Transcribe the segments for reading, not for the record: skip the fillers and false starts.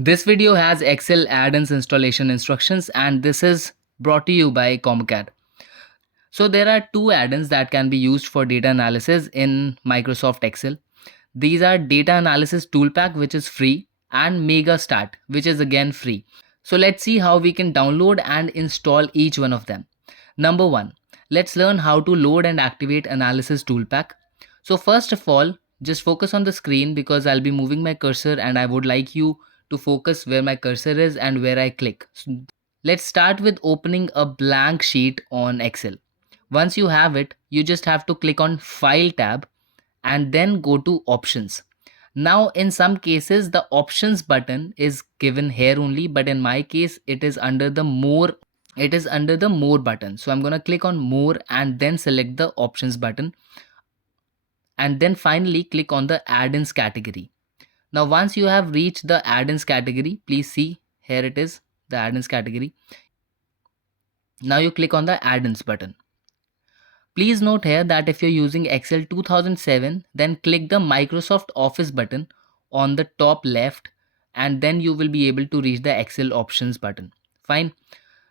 This video has Excel add-ins installation instructions, and this is brought to you by Commacad. So there are two add-ins that can be used for data analysis in Microsoft Excel. These are Data Analysis ToolPak, which is free, and MegaStat, which is again free. So let's see how we can download and install each one of them. Number one, let's learn how to load and activate Analysis ToolPak. So first of all, just focus on the screen because I'll be moving my cursor and I would like you to focus where my cursor is and where I click. So let's start with opening a blank sheet on Excel. Once you have it, you just have to click on File tab and then go to Options. Now in some cases the Options button is given here only, but in my case it is under the More button. So I'm going to click on More and then select the Options button, and then finally click on the Add-ins category. Now once you have reached the add-ins category, please see here it is, the add-ins category. Now you click on the add-ins button. Please note here that if you're using Excel 2007, then click the Microsoft Office button on the top left, and then you will be able to reach the Excel options button. Fine.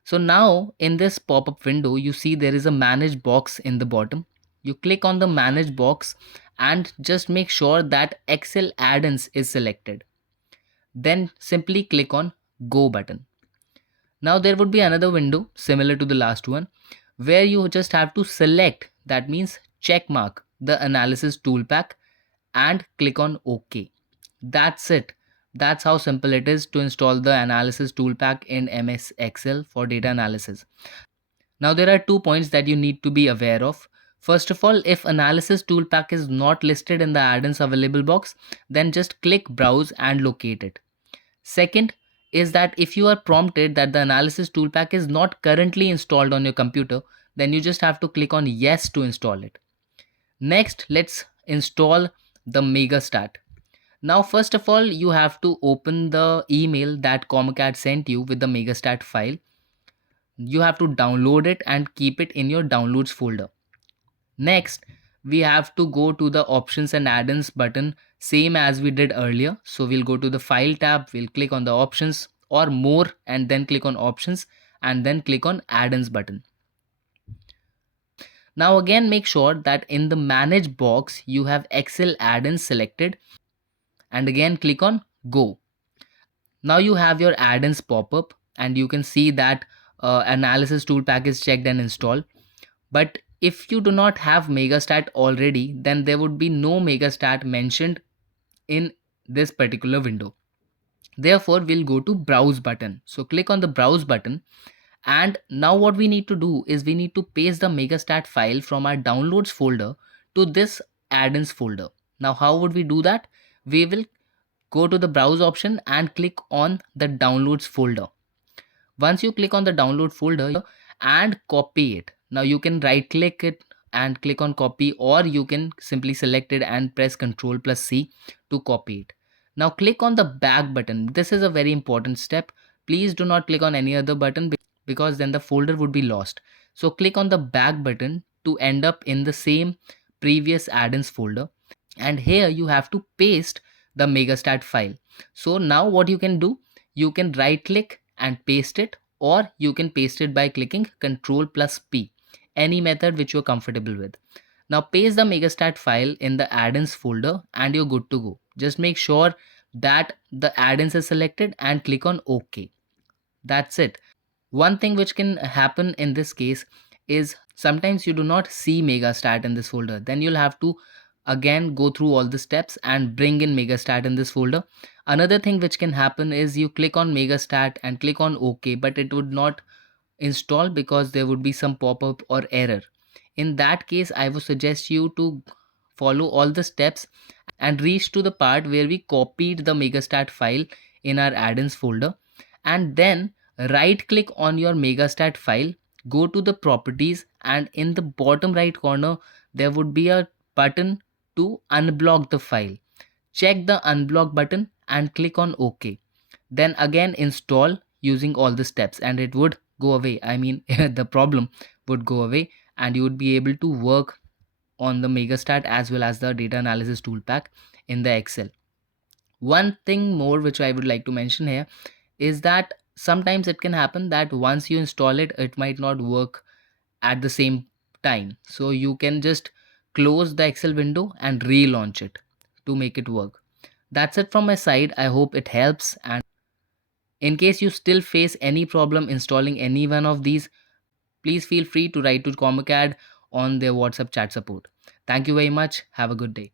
So now in this pop-up window, you see there is a manage box in the bottom. You click on the manage box and just make sure that Excel add-ins is selected. Then simply click on go button. Now there would be another window similar to the last one where you just have to select, that means check mark, the analysis toolpak and click on OK. That's it. That's how simple it is to install the analysis toolpak in MS Excel for data analysis. Now there are 2 points that you need to be aware of. First of all, if analysis toolpak is not listed in the add-ins available box, then just click browse and locate it. Second is that if you are prompted that the analysis toolpak is not currently installed on your computer, then you just have to click on yes to install it. Next, let's install the MegaStat. Now first of all, you have to open the email that Commacad sent you with the MegaStat file. You have to download it and keep it in your downloads folder. Next, we have to go to the options and add-ins button, same as we did earlier. So we'll go to the file tab, we'll click on the options or more and then click on options and then click on add-ins button. Now again, make sure that in the manage box you have Excel add-ins selected and again click on go. Now you have your add-ins pop up and you can see that analysis toolpak is checked and installed. But if you do not have MegaStat already, then there would be no MegaStat mentioned in this particular window. Therefore, we'll go to browse button. So click on the browse button. And now what we need to do is we need to paste the MegaStat file from our downloads folder to this add-ins folder. Now how would we do that? We will go to the browse option and click on the downloads folder. Once you click on the download folder and copy it, now you can right click it and click on copy, or you can simply select it and press Ctrl+C to copy it. Now click on the back button. This is a very important step. Please do not click on any other button because then the folder would be lost. So click on the back button to end up in the same previous add-ins folder, and here you have to paste the MegaStat file. So now what you can do, you can right click and paste it, or you can paste it by clicking Ctrl+P, any method which you're comfortable with. Now paste the MegaStat file in the add-ins folder and you're good to go. Just make sure that the add-ins is selected and click on OK. That's it. One thing which can happen in this case is sometimes you do not see MegaStat in this folder. Then you'll have to again go through all the steps and bring in MegaStat in this folder. Another thing which can happen is you click on MegaStat and click on OK, but it would not install because there would be some pop-up or error. In that case, I would suggest you to follow all the steps and reach to the part where we copied the MegaStat file in our add-ins folder, and then right click on your MegaStat file, go to the properties, and in the bottom right corner there would be a button to unblock the file. Check the unblock button and click on OK. Then again install using all the steps and it would go away. I mean the problem would go away and you would be able to work on the MegaStat as well as the data analysis toolpak in the Excel. One thing more which I would like to mention here is that sometimes it can happen that once you install it, it might not work at the same time. So you can just close the Excel window and relaunch it to make it work. That's it from my side. I hope it helps. And in case you still face any problem installing any one of these, please feel free to write to Commacad on their WhatsApp chat support. Thank you very much. Have a good day.